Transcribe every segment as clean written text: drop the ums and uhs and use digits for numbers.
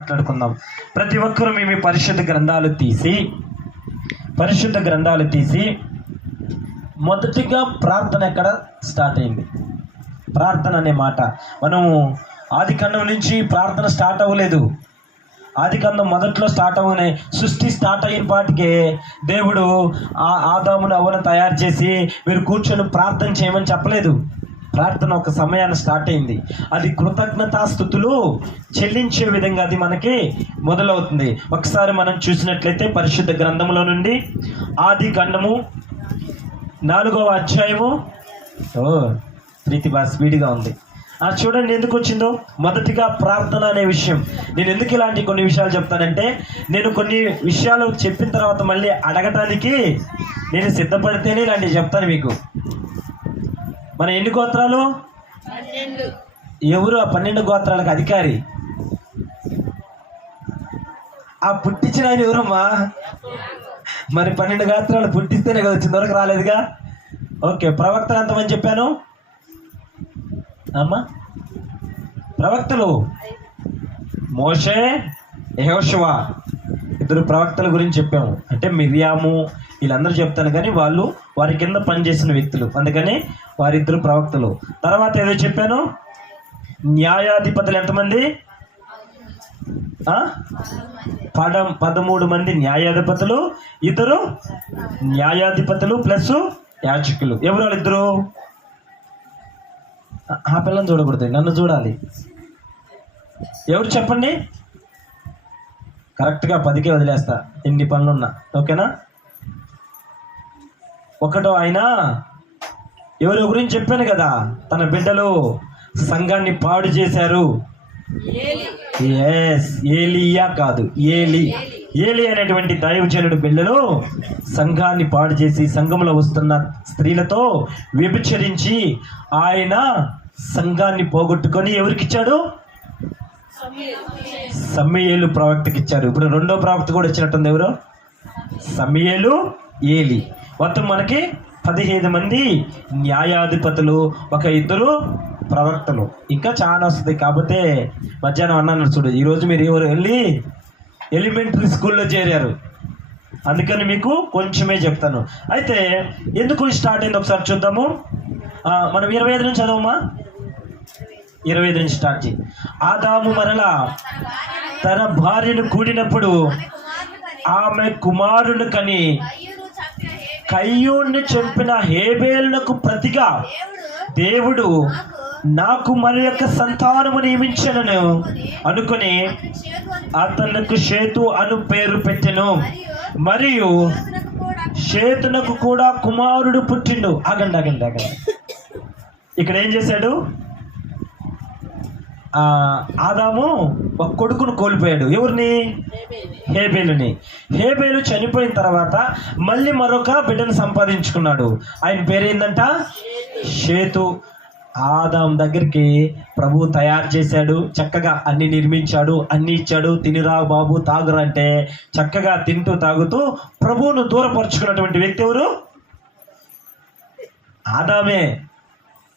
మాట్లాడుకుందాం. ప్రతి ఒక్కరూ మేము పరిశుద్ధ గ్రంథాలు తీసి మొదటిగా ప్రార్థన ఎక్కడ స్టార్ట్ అయింది? ప్రార్థన అనే మాట మనము ఆదికాండం నుంచి ప్రార్థన స్టార్ట్ అవ్వలేదు. ఆదికాండం మొదట్లో స్టార్ట్ అవ్వనే సృష్టి స్టార్ట్ అయిన పాటికే దేవుడు ఆదామును అవ్వను తయారు చేసి మీరు కూర్చొని ప్రార్థన చేయమని చెప్పలేదు. ప్రార్థన ఒక సమయాన్ని స్టార్ట్ అయింది. అది కృతజ్ఞతాస్తుతులు చెల్లించే విధంగా అది మనకి మొదలవుతుంది. ఒకసారి మనం చూసినట్లయితే పరిశుద్ధ గ్రంథంలో నుండి ఆదికాండము 4వ అధ్యాయము. ప్రీతి బాగా స్పీడ్గా ఉంది. చూడండి ఎందుకు వచ్చిందో. మొదటిగా ప్రార్థన అనే విషయం. నేను ఎందుకు ఇలాంటి కొన్ని విషయాలు చెప్తానంటే, నేను కొన్ని విషయాలు చెప్పిన తర్వాత మళ్ళీ అడగటానికి నేను సిద్ధపడితేనే ఇలాంటివి చెప్తాను మీకు. మన ఎన్ని గోత్రాలు? ఎవరు ఆ 12 గోత్రాలకు అధికారి? ఆ పుట్టించిన ఆయన ఎవరమ్మా? మరి 12 గోత్రాలు పుట్టిస్తేనే కదా వచ్చింది, వరకు రాలేదుగా. ఓకే, ప్రవక్తలు ఎంతమంది చెప్పాను అమ్మా? ప్రవక్తలు మోషే, యెహోషువ, 2 ప్రవక్తల గురించి చెప్పాము. అంటే మిర్యాము వీళ్ళందరూ చెప్తాను, కానీ వాళ్ళు వారి కింద పనిచేసిన వ్యక్తులు, అందుకని వారిద్దరు ప్రవక్తలు. తర్వాత ఏదో చెప్పాను, న్యాయాధిపతులు ఎంతమంది? 13 మంది న్యాయాధిపతులు, 2 న్యాయాధిపతులు ప్లస్ యాజకులు. ఎవరు వాళ్ళిద్దరు? ఆ పిల్లని చూడకూడదు, నన్ను చూడాలి. ఎవరు చెప్పండి? కరెక్ట్గా 10కే వదిలేస్తా, ఎన్ని పనులున్నా. ఓకేనా? ఒకటో ఆయన ఎవరి గురించి చెప్పాను కదా, తన బిడ్డలు సంఘాన్ని పాడు చేశారు. ఏలియా కాదు, ఏలి అనేటువంటి దైవజనుడు బిడ్డలు సంఘాన్ని పాడు చేసి సంఘంలో వస్తున్న స్త్రీలతో వ్యభిచరించి ఆయన సంఘాన్ని పోగొట్టుకొని ఎవరికిచ్చాడు? సమూయేలు ప్రవక్తకి ఇచ్చారు. ఇప్పుడు 2వ ప్రవక్త కూడా వచ్చినట్టుంది. ఎవరు? సమూయేలు, ఏలి. మొత్తం మనకి 15 మంది న్యాయాధిపతులు, 2 ప్రవక్తలు. ఇంకా చాలా వస్తుంది. కాకపోతే మధ్యాహ్నం అన్నాను చూడు, ఈరోజు మీరు ఎవరు వెళ్ళి ఎలిమెంటరీ స్కూల్లో చేరారు, అందుకని మీకు కొంచెమే చెప్తాను. అయితే ఎందుకు స్టార్ట్ అయింది ఒకసారి చూద్దాము. మనం 25 నుంచి చదవమా? 25 నుంచి స్టార్ట్ చేయి. ఆదాము మరలా తన భార్యను కూడినప్పుడు ఆమె కుమారుని కని కయ్యూని చంపిన హేబేలునకు ప్రతిగా దేవుడు నాకు మరి యొక్క సంతానము నియమించను అనుకుని అతనికి షేతు అను పేరు పెట్టెను. మరియు షేతునకు కూడా కుమారుడు పుట్టిండు. ఆగండి. ఇక్కడ ఏం చేశాడు? ఆదాము ఒక కొడుకును కోల్పోయాడు. ఎవరిని? హేబేలుని. హేబేలు చనిపోయిన తర్వాత మళ్ళీ మరొక బిడ్డను సంపాదించుకున్నాడు. ఆయన పేరేందంట? షేతు. ఆదాం దగ్గరికి ప్రభు తయారు చేశాడు, చక్కగా అన్ని నిర్మించాడు, అన్ని ఇచ్చాడు. తినిరా బాబు తాగురా అంటే చక్కగా తింటూ తాగుతూ ప్రభువును దూరపరుచుకున్నటువంటి వ్యక్తి ఎవరు? ఆదామే.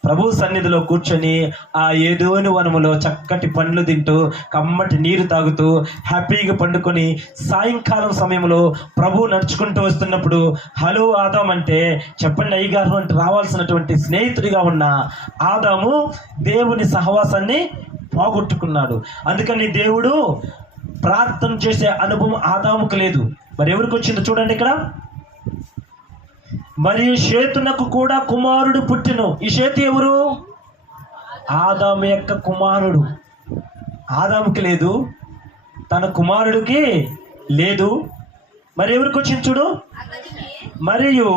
ప్రభు సన్నిధిలో కూర్చొని ఆ ఏదోని వనములో చక్కటి పండ్లు తింటూ కమ్మటి నీరు తాగుతూ హ్యాపీగా పండుకొని సాయంకాలం సమయంలో ప్రభు నడుచుకుంటూ వస్తున్నప్పుడు హలో ఆదాం అంటే చెప్పండి అయ్యగారు అంటే రావాల్సినటువంటి స్నేహితుడిగా ఉన్న ఆదాము దేవుని సహవాసాన్ని పోగొట్టుకున్నాడు. అందుకని దేవుడు ప్రార్థన చేసే అనుభవం ఆదాముకు లేదు. మరి ఎవరికి వచ్చిందో చూడండి ఇక్కడ. మరియు షేతునకు కూడా కుమారుడు పుట్టెను. ఈ షేతు ఎవరు? ఆదాము యొక్క కుమారుడు. ఆదాముకి లేదు, తన కుమారుడికి లేదు. మరి ఎవరికి వచ్చింది చూడు. మరియు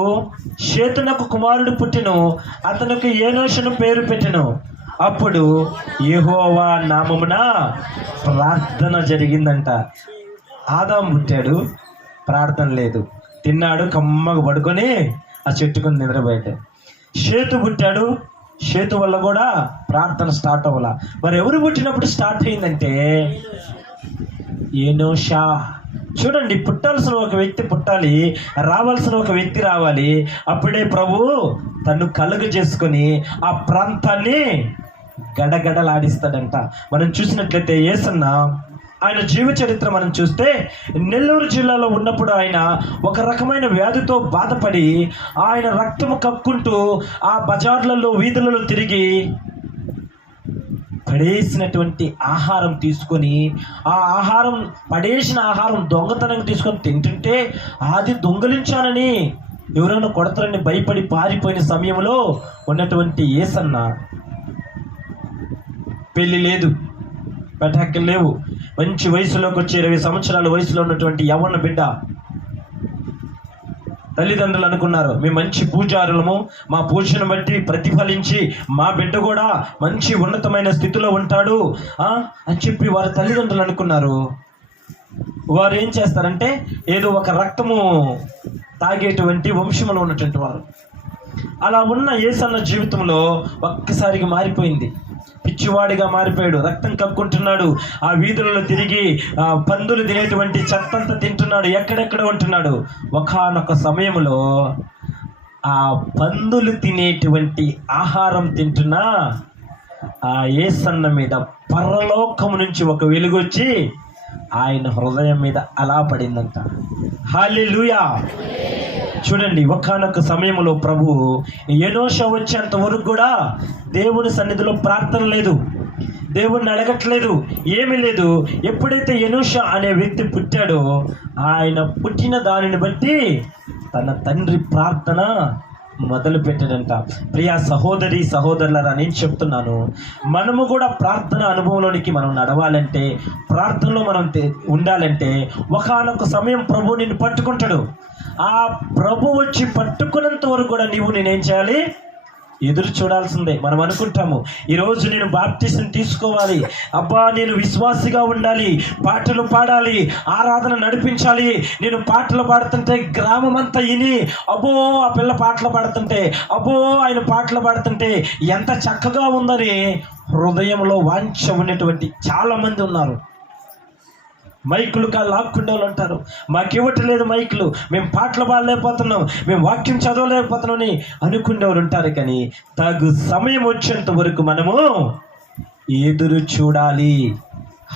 షేతునకు కుమారుడు పుట్టెను, అతనికి ఏనోషును పేరు పెట్టెను. అప్పుడు యెహోవా నామమున ప్రార్థన జరిగిందంట. ఆదాము పుట్టాడు, ప్రార్థన లేదు. తిన్నాడు, కమ్మగా పడుకొని ఆ చెట్టుకొని నిద్రపోయాడు. షేతు పుట్టాడు, షేతు వల్ల కూడా ప్రార్థన స్టార్ట్ అవ్వాల. మరి ఎవరు పుట్టినప్పుడు స్టార్ట్ అయిందంటే ఏనోషా. చూడండి, పుట్టాల్సిన ఒక వ్యక్తి పుట్టాలి, రావాల్సిన ఒక వ్యక్తి రావాలి. అప్పుడే ప్రభు తను కలుగు చేసుకొని ఆ ప్రాంతాన్ని గడగడలాడిస్తాడంట. మనం చూసినట్లయితే యేసన్న ఆయన జీవ చరిత్ర మనం చూస్తే నెల్లూరు జిల్లాలో ఉన్నప్పుడు ఆయన ఒక రకమైన వ్యాధితో బాధపడి ఆయన రక్తము కక్కుంటూ ఆ బజార్లలో వీధులలో తిరిగి పడేసినటువంటి ఆహారం తీసుకొని ఆ ఆహారం పడేసిన ఆహారం దొంగతనం తీసుకొని తింటుంటే అది దొంగలించానని ఎవరైనా కొడతారని భయపడి పారిపోయిన సమయంలో ఉన్నటువంటి యేసన్న, పెళ్ళి లేదు, పటాకులు లేవు, మంచి వయసులోకి వచ్చి 20 సంవత్సరాల వయసులో ఉన్నటువంటి యవ్వన బిడ్డ. తల్లిదండ్రులు అనుకున్నారు మేము మంచి పూజారులము, మా పూజను బట్టి ప్రతిఫలించి మా బిడ్డ కూడా మంచి ఉన్నతమైన స్థితిలో ఉంటాడు అని చెప్పి వారి తల్లిదండ్రులు అనుకున్నారు. వారు ఏం చేస్తారంటే ఏదో ఒక రక్తము తాగేటువంటి వంశంలో ఉన్నటువంటి వారు. అలా ఉన్న యేసన్న జీవితంలో ఒక్కసారిగా మారిపోయింది. పిచ్చివాడిగా మారిపోయాడు, రక్తం కక్కుంటున్నాడు, ఆ వీధులలో తిరిగి పందులు తినేటువంటి చెత్తంతా తింటున్నాడు, ఎక్కడెక్కడ ఉంటున్నాడు. ఒకానొక సమయంలో ఆ పందులు తినేటువంటి ఆహారం తింటున్నా ఆ యేసన్న మీద పరలోకం నుంచి ఒక వెలుగొచ్చి ఆయన హృదయం మీద అలా పడిందంట. హల్లెలూయా. చూడండి, ఒకానొక సమయంలో ప్రభు ఎనోష వచ్చేంత వరకు కూడా దేవుని సన్నిధిలో ప్రార్థన లేదు, దేవుణ్ణి అడగట్లేదు, ఏమీ లేదు. ఎప్పుడైతే ఎనోష అనే వ్యక్తి పుట్టాడో ఆయన పుట్టిన దానిని బట్టి తన తండ్రి ప్రార్థన మొదలు పెట్టాడంట. ప్రియా సహోదరి సహోదరులారా, నేను చెప్తున్నాను, మనము కూడా ప్రార్థన అనుభవంలోనికి మనం నడవాలంటే, ప్రార్థనలో మనం ఉండాలంటే ఒకానొక సమయం ప్రభు నిన్ను పట్టుకుంటాడు. ఆ ప్రభు వచ్చి పట్టుకున్నంత వరకు కూడా నేనేం చేయాలి? ఎదురు చూడాల్సిందే. మనం అనుకుంటాము ఈరోజు నేను బాప్టిజం తీసుకోవాలి, అబ్బా నేను విశ్వాసిగా ఉండాలి, పాటలు పాడాలి, ఆరాధన నడిపించాలి, నేను పాటలు పాడుతుంటే గ్రామం అంతా విని అబ్బో ఆ పిల్ల పాటలు పాడుతుంటే, అబ్బో ఆయన పాటలు పాడుతుంటే ఎంత చక్కగా ఉందని హృదయంలో వాంఛ ఉన్నటువంటి చాలామంది ఉన్నారు. మైకులు లాక్కుండే వాళ్ళు అంటారు, మాకు ఇవ్వట్లేదు మైకులు, మేము పాటలు పాడలేకపోతున్నాం, మేము వాక్యం చదవలేకపోతున్నాం అని అనుకునేవారు ఉంటారు. కానీ తగు సమయం వచ్చేంత వరకు మనము ఎదురు చూడాలి.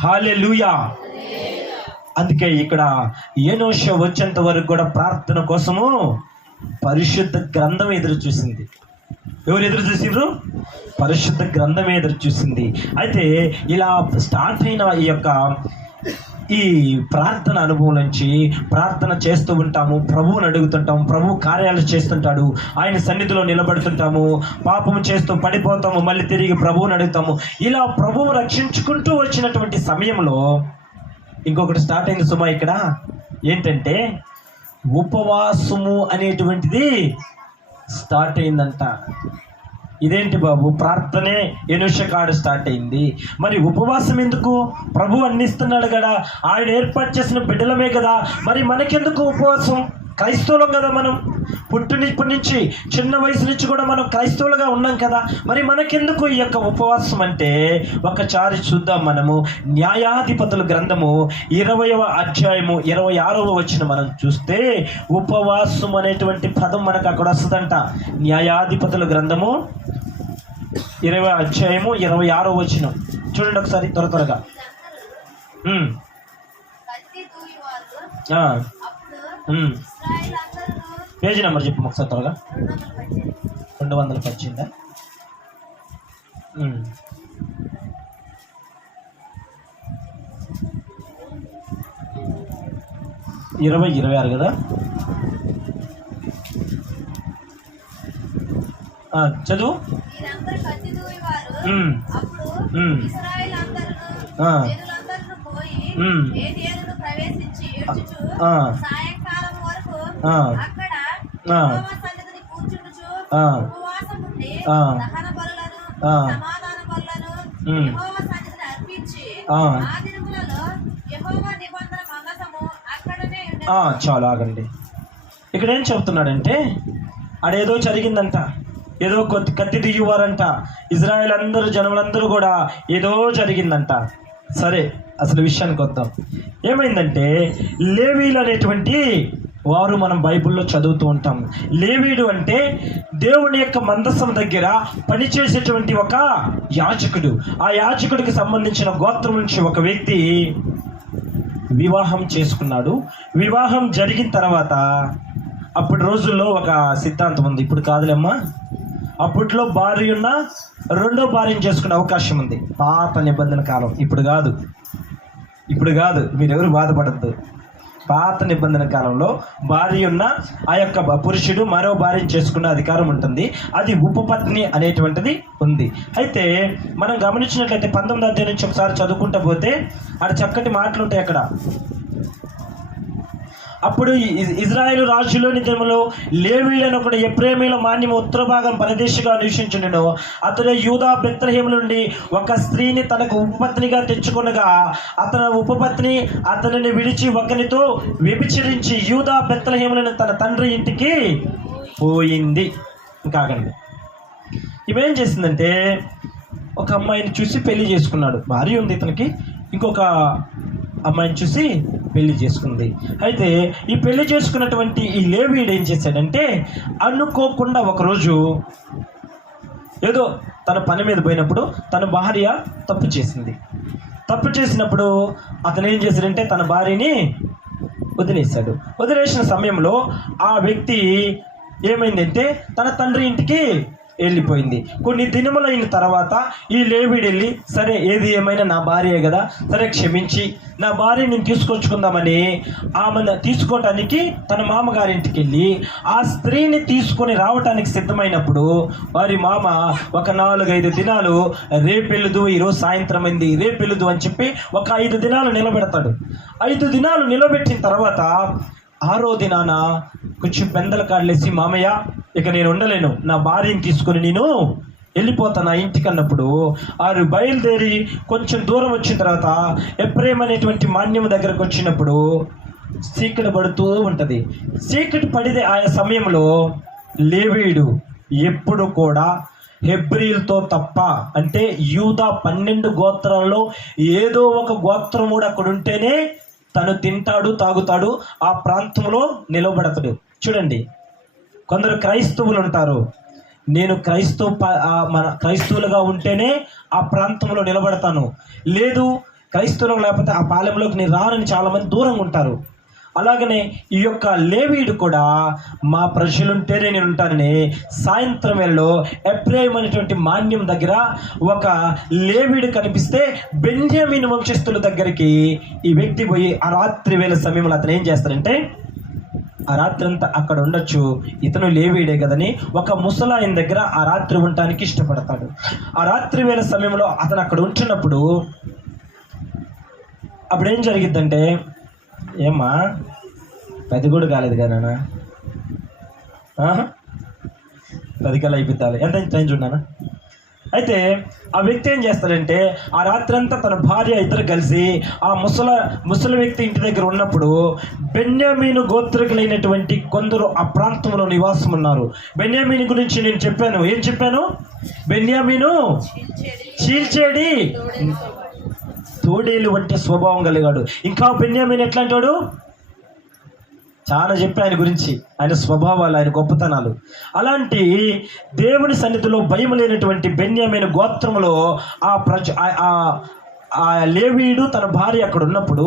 హల్లెలూయా. అందుకే ఇక్కడ ఎనోష వచ్చేంత వరకు కూడా ప్రార్థన కోసము పరిశుద్ధ గ్రంథం ఎదురు చూసింది. ఎవరు ఎదురు చూసిండ్రు? పరిశుద్ధ గ్రంథమే ఎదురు చూసింది. అయితే ఇలా స్టార్ట్ అయిన ఈ ప్రార్థన అనుభవం నుంచి ప్రార్థన చేస్తూ ఉంటాము, ప్రభువుని అడుగుతుంటాము, ప్రభు కార్యాలు చేస్తుంటాడు, ఆయన సన్నిధిలో నిలబడుతుంటాము, పాపము చేస్తూ పడిపోతాము, మళ్ళీ తిరిగి ప్రభువుని అడుగుతాము. ఇలా ప్రభువు రక్షించుకుంటూ వచ్చినటువంటి సమయంలో ఇంకొకటి స్టార్ట్ అయింది సుమా. ఇక్కడ ఏంటంటే ఉపవాసము అనేటువంటిది స్టార్ట్ అయిందంట. ఇదేంటి బాబు, ప్రార్థనే ఎనోష కాడ స్టార్ట్ అయింది, మరి ఉపవాసం ఎందుకు? ప్రభు అందిస్తున్నాడు కదా, ఆయన ఏర్పాటు చేసిన బిడ్డలమే కదా, మరి మనకెందుకు ఉపవాసం? క్రైస్తవులం కదా మనం, పుట్టినప్పటి నుంచి చిన్న వయసు నుంచి కూడా మనం క్రైస్తవులుగా ఉన్నాం కదా, మరి మనకెందుకు ఈ యొక్క ఉపవాసం అంటే ఒకసారి చూద్దాం. మనము న్యాయాధిపతుల గ్రంథము 20వ అధ్యాయము 26వ వచనం మనం చూస్తే ఉపవాసం అనేటువంటి పదం మనకు అక్కడ వస్తుందంట. న్యాయాధిపతుల గ్రంథము 20వ అధ్యాయము 26వ వచనం చూడండి ఒకసారి త్వరగా. పేజీ నెంబర్ చెప్పు ఒకసారి త్వరగా. 218. 20-26 కదా. చదువు. చాలా ఆగండి. ఇక్కడ ఏం చెప్తున్నాడంటే అడేదో జరిగిందంట, ఏదో కత్తి దియ్యువారంట, ఇజ్రాయెల్ అందరూ జనములందరూ కూడా ఏదో జరిగిందంట. సరే, అసలు విషయానికి వద్దాం. ఏమైందంటే లేవీలు అనేటువంటి వారు మనం బైబిల్లో చదువుతూ ఉంటాం. లేవీయుడు అంటే దేవుని యొక్క మందసం దగ్గర పనిచేసేటువంటి ఒక యాజకుడు. ఆ యాజకుడికి సంబంధించిన గోత్రం నుంచి ఒక వ్యక్తి వివాహం చేసుకున్నాడు. వివాహం జరిగిన తర్వాత అప్పటి రోజుల్లో ఒక సిద్ధాంతం ఉంది, ఇప్పుడు కాదులేమ్మా. అప్పట్లో భార్య ఉన్న రెండో భార్యను చేసుకునే అవకాశం ఉంది, పాత నిబంధన కాలం. ఇప్పుడు కాదు, మీరెవరు బాధపడద్దు. పాత నిబంధన కాలంలో భార్య ఉన్న ఆ యొక్క పురుషుడు మరో భార్యను చేసుకునే అధికారం ఉంటుంది. అది ఉపపత్ని అనేటువంటిది ఉంది. అయితే మనం గమనించినట్లయితే 19వ అధ్యాయం నుంచి ఒకసారి చదువుకుంటూ పోతే అక్కడ చక్కటి మాటలు ఉంటాయి. అక్కడ అప్పుడు ఇజ్రాయేలు రాజులోని దినములో లేవీయుడైన ఒకడు ఎఫ్రాయిముల మాన్యము ఉత్తర భాగం పరదేశిగా నివసించుండెను. అతడు యూదా బెత్లెహేము నుండి ఒక స్త్రీని తనకు ఉపపత్నిగా తెచ్చుకొనగా అతని ఉపపత్ని అతనిని విడిచి ఒకరితో వ్యభిచరించి యూదా బెత్లెహేములను తన తండ్రి ఇంటికి పోయింది. కాకండి, ఇవేం చేసిందంటే ఒక అమ్మాయిని చూసి పెళ్లి చేసుకున్నాడు. భార్య ఉంది ఇతనికి, ఇంకొక అమ్మాయిని చూసి పెళ్లి చేసుకుంది. అయితే ఈ పెళ్లి చేసుకున్నటువంటి ఈ లేవీయుడు ఏం చేశాడంటే అనుకోకుండా ఒకరోజు ఏదో తన పని మీద పోయినప్పుడు తన భార్య తప్పు చేసింది. తప్పు చేసినప్పుడు అతను ఏం చేశాడంటే తన భార్యని వదిలేశాడు. వదిలేసిన సమయంలో ఆ వ్యక్తి ఏమైందంటే తన తండ్రి ఇంటికి వెళ్ళిపోయింది. కొన్ని దినములైన తర్వాత ఈ లేవీయుడు వెళ్ళి, సరే ఏది ఏమైనా నా భార్యే కదా, సరే క్షమించి నా భార్యని తీసుకొచ్చుకుందామని ఆమెను తీసుకోవటానికి తన మామగారింటికి వెళ్ళి ఆ స్త్రీని తీసుకొని రావటానికి సిద్ధమైనప్పుడు వారి మామ ఒక 4-5 దినాలు రేపెళ్ళదు, ఈరోజు సాయంత్రం అయింది, రేపెళ్ళదు అని చెప్పి ఒక 5 దినాలు నిలబెడతాడు. 5 దినాలు నిలబెట్టిన తర్వాత 6వ దినాన కొంచెం పెందల కాడలేసి, మామయ్య ఇక నేను ఉండలేను, నా భార్యని తీసుకొని నేను వెళ్ళిపోతాను నా ఇంటికి అన్నప్పుడు వారు బయలుదేరి కొంచెం దూరం వచ్చిన తర్వాత ఎఫ్రాయిము అనేటువంటి మాన్యము దగ్గరకు వచ్చినప్పుడు చీకటి పడుతూ ఉంటుంది. చీకటి పడితే ఆయా సమయంలో లేవీయుడు ఎప్పుడు కూడా హెబ్రీలతో తప్ప, అంటే యూదా 12 గోత్రాల్లో ఏదో ఒక గోత్రం కూడా అక్కడ ఉంటేనే తను తింటాడు, తాగుతాడు, ఆ ప్రాంతంలో నిలబడతాడు. చూడండి, కొందరు క్రైస్తవులు ఉంటారు, నేను మన క్రైస్తవులుగా ఉంటేనే ఆ ప్రాంతంలో నిలబడతాను, లేదు క్రైస్తవులు లేకపోతే ఆ పాలెంలోకి నేను రానని చాలామంది దూరంగా ఉంటారు. అలాగనే ఈ యొక్క లేవీయుడు కూడా మా ప్రజలుంటేనే నేను ఉంటానని సాయంత్రం వేళలో ఎఫ్రాయిము అనేటువంటి మాన్యం దగ్గర ఒక లేవీయుడు కనిపిస్తే బెన్యామీను వంశస్థుల దగ్గరికి ఈ వ్యక్తి పోయి ఆ రాత్రి వేళ సమయంలో అతను ఏం చేస్తాడంటే ఆ రాత్రి అంతా అక్కడ ఉండొచ్చు, ఇతను లేవీయుడే కదని ఒక ముసలాయన దగ్గర ఆ రాత్రి ఉండటానికి ఇష్టపడతాడు. ఆ రాత్రి వేళ సమయంలో అతను అక్కడ ఉంటున్నప్పుడు అప్పుడు ఏం జరిగిద్దంటే, ఏమ్మా 10 కూడా కాలేదు కదా నాన్న, 10 కల్లా అయిపోతాలి, ఎంత టైం చూడనా. అయితే ఆ వ్యక్తి ఏం చేస్తాడంటే ఆ రాత్రంతా తన భార్య ఇద్దరు కలిసి ఆ ముసలి వ్యక్తి ఇంటి దగ్గర ఉన్నప్పుడు బెన్యామీను గోత్రికులైనటువంటి కొందరు ఆ ప్రాంతంలో నివాసం ఉన్నారు. బెన్యామీను గురించి నేను చెప్పాను, ఏం చెప్పాను? బెన్యామీను చీల్చేడి తోడేలు వంటి స్వభావం కలిగాడు. ఇంకా బెన్యామీను ఎట్లాంటి వాడు? చాలా చెప్పి ఆయన గురించి, ఆయన స్వభావాలు, ఆయన గొప్పతనాలు. అలాంటి దేవుని సన్నిధిలో భయం లేనటువంటి బెన్యామీను గోత్రంలో ఆ లేవీయుడు తన భార్య అక్కడ ఉన్నప్పుడు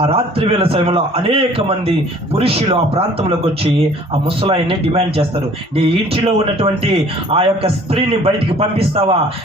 ఆ రాత్రి వేళ సమయంలో అనేక మంది పురుషులు ఆ ప్రాంతంలోకి వచ్చి ఆ ముసలాయన్ని డిమాండ్ చేస్తారు, నీ ఇంటిలో ఉన్నటువంటి ఆ యొక్క స్త్రీని బయటికి పంపిస్తావా?